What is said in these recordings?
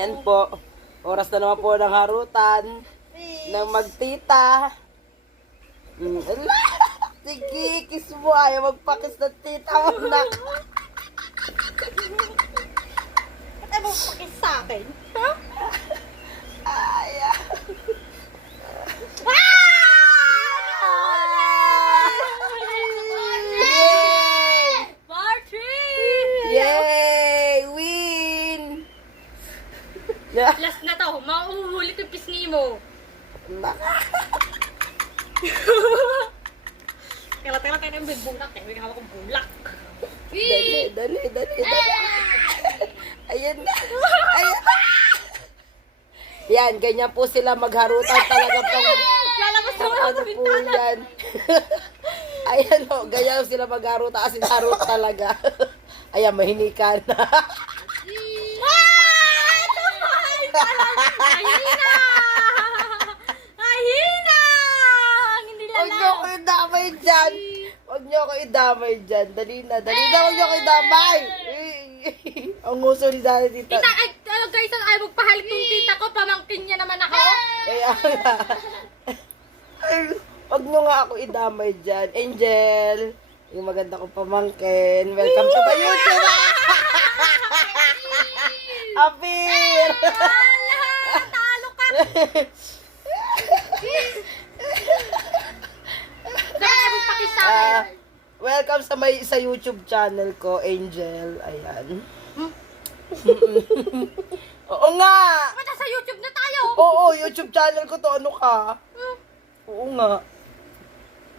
Ayan po. Oras na naman po ng harutan. Ng magtita. Ala! Sige, kiss mo. Ayaw magpakis ng tita mo, nak. Ba't ayaw mo pakis sa akin? Ha? Ayaw. Yay! Party! Yay! Win! Last na to. Mauhuli ko yung pisngi mo. Tela-tela tayo ng bulak. May hawak kong bulak. Dali. Ayan na. Ayan. Yan, ganyan po sila magharutan talaga pang Lalabas naman ako ano sa po bintana. yan. Ayan o, ganyan sila magharutan kasi harut talaga. Ayan, mahinika na. Mahina! Mahina! Hindi Huwag niyo lalaw. ko idamay dyan. Huwag niyo ko idamay dyan. Dali na. Huwag niyo ko idamay. Ang nguso ni Dali dito. Tita, ay, guys, ay magpahalik tong tita ko. Pamangkin niya naman ako. Kaya nga. Ay, huwag niyo nga ako idamay dyan. Angel, yung maganda kong pamangkin. Welcome to my YouTube. Apir! Talo ka. Dapat ay magpakis sa akin. Welcome sa YouTube channel ko, Angel. Ayan. Oo nga! Ba't nasa YouTube na tayo? Oo, YouTube channel ko to. Ano ka? Oo nga.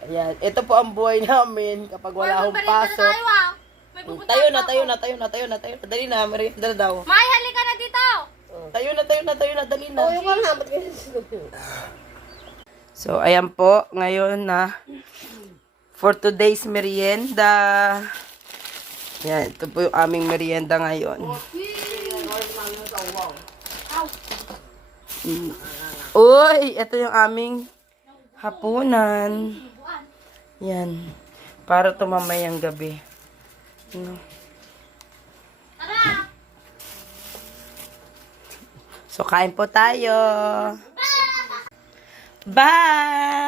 Ayan. Ito po ang buhay namin kapag wala akong pasok. Tayo, ah. May pupuntahan Tayo pa na. ako. Dali na, merienda na daw. May, halika na dito. Tayo na, dali na. So, ayan po, ngayon na for today's merienda. Yan, ito po yung aming merienda ngayon. Uy, ito yung aming hapunan. Yan, para tumamayang gabi. Ano? Tara. So, kain po tayo. Bye!